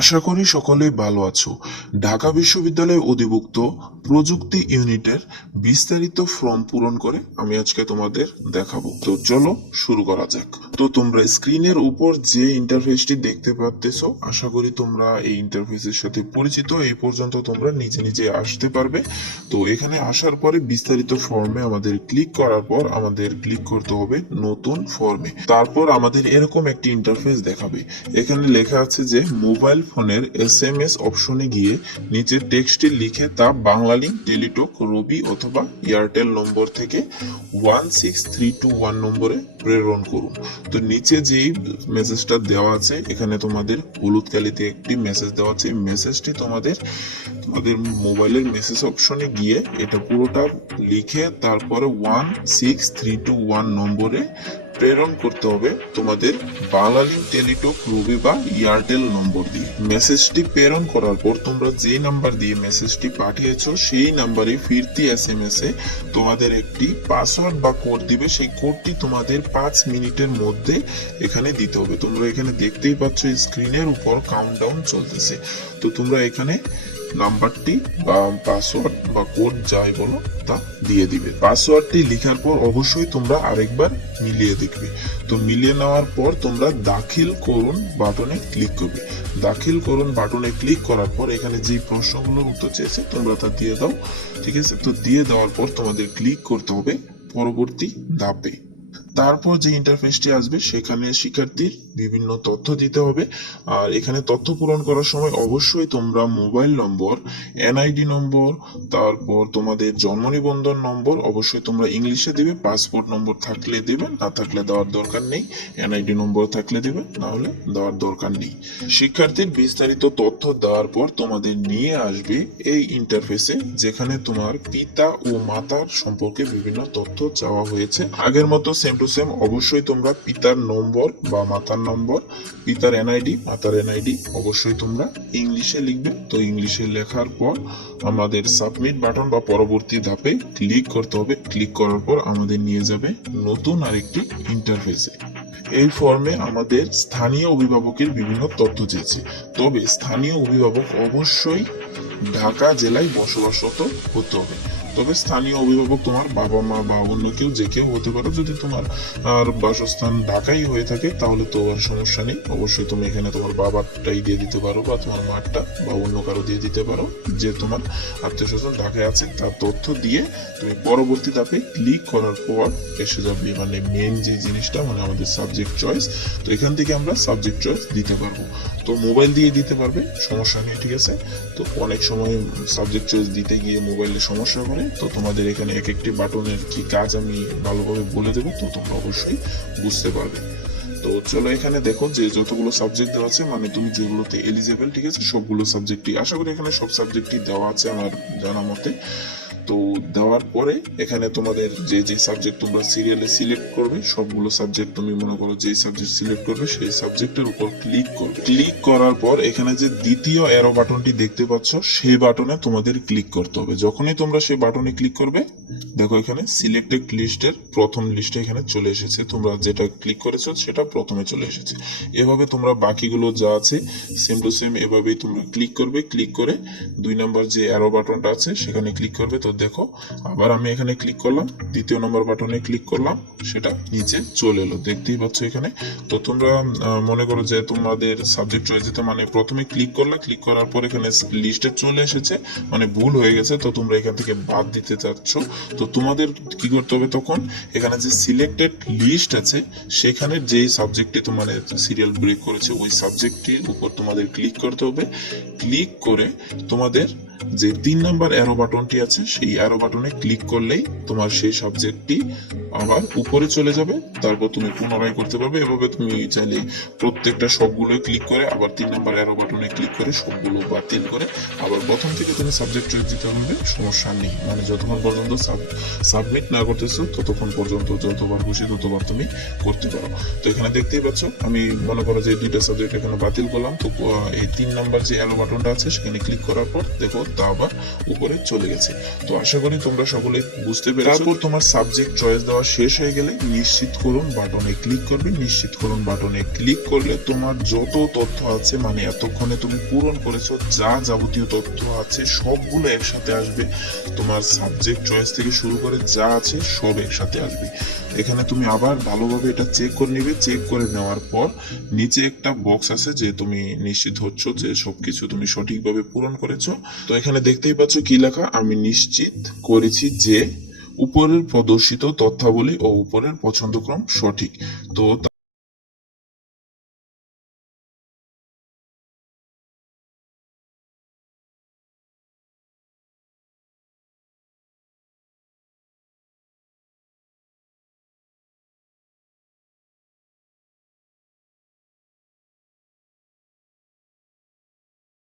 আশা করি সকলেই ভালো আছো। ঢাকা বিশ্ববিদ্যালয়ে অধিভুক্ত প্রযুক্তি ইউনিটের বিস্তারিত ফর্ম পূরণ করে আমি আজকে তোমাদের দেখাবো। তো চলো শুরু করা যাক। তো তোমরা স্ক্রিনের উপর যে ইন্টারফেসটি দেখতে পাচ্তেছো, আশা করি তোমরা এই ইন্টারফেসের সাথে পরিচিত। এই পর্যন্ত তোমরা নিজে নিজে আসতে পারবে। তো এখানে আসার পরে বিস্তারিত ফর্মে আমাদের ক্লিক করার পর আমাদের ক্লিক করতে হবে নতুন ফর্মে। তারপর আমাদের এরকম একটি ইন্টারফেস দেখাবে। এখানে লেখা আছে যে মোবাইল ফোনের SMS অপশনে গিয়ে নিচে টেক্সটটি লিখে তা বাংলালিংক, টেলিটক, রবি অথবা এয়ারটেল নম্বর থেকে 16321 নম্বরে প্রেরণ করুন। তো নিচে যেই মেসেজটা দেওয়া আছে, এখানে তোমাদের হলুদ কালিতে একটি মেসেজ দেওয়া আছে। মেসেজটি তোমাদের মোবাইলের মেসেজ অপশনে গিয়ে এটা পুরোটা লিখে তারপরে 16321 নম্বরে প্রেরণ করতে হবে তোমাদের বাংলালিংক, টেলিটক, রবি বা এয়ারটেল নম্বর দিয়ে। মেসেজটি প্রেরণ করার পর তোমরা যে নাম্বার দিয়ে মেসেজটি পাঠিয়েছো সেই নাম্বারে ফিরতি SMS এ তোমাদের একটি পাসওয়ার্ড বা কোড দিবে। সেই কোডটি তোমাদের 5 মিনিটের মধ্যে এখানে দিতে হবে। তোমরা এখানে দেখতেই পাচ্ছ স্ক্রিনের উপর কাউন্টডাউন চলতেছে। তো তোমরা এখানে নাম্বারটি বা পাসওয়ার্ড বা কোড যাই বলো তা দিয়ে দিবে। পাসওয়ার্ডটি লেখার পর অবশ্যই তোমরা আরেকবার মিলিয়ে দেখবে। তো মিলিয়ে নেওয়ার পর তোমরা দাখিল করুন বাটনে ক্লিক করবে। দাখিল করুন বাটনে ক্লিক করার পর এখানে যে প্রশ্নগুলোর উত্তর চেয়েছে তোমরা তা দিয়ে দাও। ঠিক আছে, তো দিয়ে দেওয়ার পর তোমাদের ক্লিক করতে হবে পরবর্তী ধাপে। তারপর যে ইন্টারফেসটি আসবে সেখানে শিক্ষার্থীর বিভিন্ন তথ্য দিতে হবে। আর এখানে তথ্য পূরণ করার সময় অবশ্যই তোমরা মোবাইল নম্বর, NID নম্বর, তারপর তোমাদের জন্ম নিবন্ধন নম্বর অবশ্যই তোমরা ইংলিশে দিবে। পাসপোর্ট নম্বর থাকলে দেবে, না থাকলে দেওয়ার দরকার নেই। NID নম্বর থাকলে দেবে, না হলে দেওয়ার দরকার নেই। শিক্ষার্থীর বিস্তারিত তথ্য দেওয়ার পর তোমাদের নিয়ে আসবে এই ইন্টারফেসে, যেখানে তোমার পিতা ও মাতার সম্পর্কে বিভিন্ন তথ্য চাওয়া হয়েছে। আগের মতো সেম টু সেম অবশ্যই তোমরা পিতার নম্বর বা মাতার নম্বর, পিতার NID, মাতার NID অবশ্যই তোমরা ইংলিশে লিখবে। তো ইংলিশে লেখার পর আমাদের সাবমিট বাটন বা পরবর্তী ধাপে ক্লিক করতে হবে। ক্লিক করার পর আমাদের নিয়ে যাবে নতুন আরেকটি ইন্টারফেসে। এই ফর্মে আমাদের স্থানীয় অভিভাবকের বিভিন্ন তথ্য চেয়েছে। তবে স্থানীয় অভিভাবক অবশ্যই ঢাকা জেলায় বসবাসরত হতে হবে। তবে স্থানীয় অভিভাবক তোমার বাবা মা বা অন্য কেউ, যে কেউ হতে পারো। যদি তোমার আর বাসস্থান ঢাকাই হয়ে থাকে তাহলে তো আর সমস্যা নেই। অবশ্যই তুমি এখানে তোমার বাবারটাই দিয়ে দিতে পারো বা তোমার মারটা বা অন্য কারো দিয়ে দিতে পারো, যে তোমার আত্মীয় স্বজন ঢাকায় আছে তার তথ্য দিয়ে তুমি পরবর্তী ধাপে ক্লিক করার পর এসে যাবে মানে মেন যে জিনিসটা, মানে আমাদের সাবজেক্ট চয়েস। তো এখান থেকে আমরা সাবজেক্ট চয়েস দিতে পারবো। তো মোবাইল দিয়ে দিতে পারবে, সমস্যা নেই। ঠিক আছে, তো অনেক সময় সাবজেক্ট চয়েস দিতে গিয়ে মোবাইলে সমস্যা করে। তো তোমাদের এখানে এক একটি বাটনের কি কাজ আমি ভালোভাবে বলে দেবো, তো তোমরা অবশ্যই বুঝতে পারবে। তো চলো এখানে দেখো যে যতগুলো সাবজেক্ট দেওয়া আছে, মানে তুমি যেগুলোতে এলিজেবল, ঠিক আছে, সবগুলো সাবজেক্টই আশা করি এখানে সব সাবজেক্টই দেওয়া আছে আমার জানা মতে। তো দেওয়ার পরে এখানে তোমাদের যে যে সাবজেক্ট তোমরা সিরিয়ালে সিলেক্ট করবে, সবগুলো সাবজেক্ট তুমি মনে করো যে সাবজেক্ট সিলেক্ট করবে সেই সাবজেক্টের উপর ক্লিক করবে। ক্লিক করার পর এখানে যে দ্বিতীয় অ্যারো বাটনটি দেখতে পাচ্ছ সেই বাটনে তোমাদের ক্লিক করতে হবে। যখনই তোমরা সেই বাটনে ক্লিক করবে, দেখো এখানে সিলেক্টেড লিস্টের প্রথম লিস্টে এখানে চলে এসেছে। তোমরা যেটা ক্লিক করেছো সেটা প্রথমে চলে এসেছে। এভাবে তোমরা বাকিগুলো যা আছে সেম টু সেম এভাবেই তোমরা ক্লিক করবে। ক্লিক করে 2 নম্বর যে অ্যারো বাটনটা আছে সেখানে ক্লিক করবে। তো দেখো আবার আমি এখানে ক্লিক করলাম, দ্বিতীয় নম্বর বাটনে ক্লিক করলাম, সেটা নিচে চলে এলো, দেখতেই পাচ্ছ এখানে। তো তোমরা মনে করো যে তোমাদের সাবজেক্ট চয়েস দিতে মানে প্রথমে ক্লিক করলা, ক্লিক করার পর এখানে লিস্টে চলে এসেছে, মানে ভুল হয়ে গেছে। তো তোমরা এখান থেকে বাদ দিতে চাচ্ছ। তো তোমাদের কি করতে হবে, তখন এখানে যে সিলেক্টেড লিস্ট আছে সেখানে যেই সাবজেক্টে তোমার সিরিয়াল ব্রেক করেছে ওই সাবজেক্টের উপর তোমাদের ক্লিক করতে হবে। ক্লিক করে তোমাদের যে 3 নাম্বার অ্যারো বাটনটি আছে সেই অ্যারো বাটনে ক্লিক করলেই তোমার সেই সাবজেক্টটি আবার উপরে চলে যাবে। তারপর তুমি পুনরায় করতে পারবে। এভাবে তুমি চাইলে প্রত্যেকটা সবগুলোই ক্লিক করে আবার 3 নাম্বার অ্যারো বাটনে ক্লিক করে সবগুলো বাতিল করে আবার প্রথম থেকে তুমি সাবজেক্ট চয়েস দিতে হবে, সমস্যা নেই। মানে যতক্ষণ পর্যন্ত সাবমিট না করতেছো ততক্ষণ পর্যন্ত যতবার খুশি ততবার তুমি করতে পারো। তো এখানে দেখতেই পাচ্ছ আমি মনে করো যে 2টা সাবজেক্ট এখানে বাতিল করলাম। তো এই 3 নাম্বার যে অ্যারো বাটনটা আছে সেখানে ক্লিক করার পর দেখো তা আবার উপরে চলে গেছে। তো আশা করি তোমরা সকলে বুঝতে পেরেছো। তারপর তোমার সাবজেক্ট চয়েস দেওয়া শেষ হয়ে গেলে নিশ্চিতকরণ বাটনে ক্লিক করবে। নিশ্চিতকরণ বাটনে ক্লিক করলে তোমার যত তথ্য আছে, মানে এতক্ষণে তুমি পূরণ করেছো যা যাবতীয় তথ্য আছে সবগুলো একসাথে আসবে। তোমার সাবজেক্ট চয়েস থেকে শুরু করে যা আছে সব একসাথে আসবে। এখানে তুমি আবার ভালোভাবে এটা চেক করে নিবে। চেক করে নেওয়ার পর নিচে একটা বক্স আছে যে তুমি নিশ্চিত হচ্ছ যে সবকিছু তুমি সঠিকভাবে পূরণ করেছো। তো এখানে দেখতেই পাচ্ছ কি লেখা, আমি নিশ্চিত করেছি যে উপরের প্রদর্শিত তথ্যাবলী ও উপরের পছন্দক্রম সঠিক। তো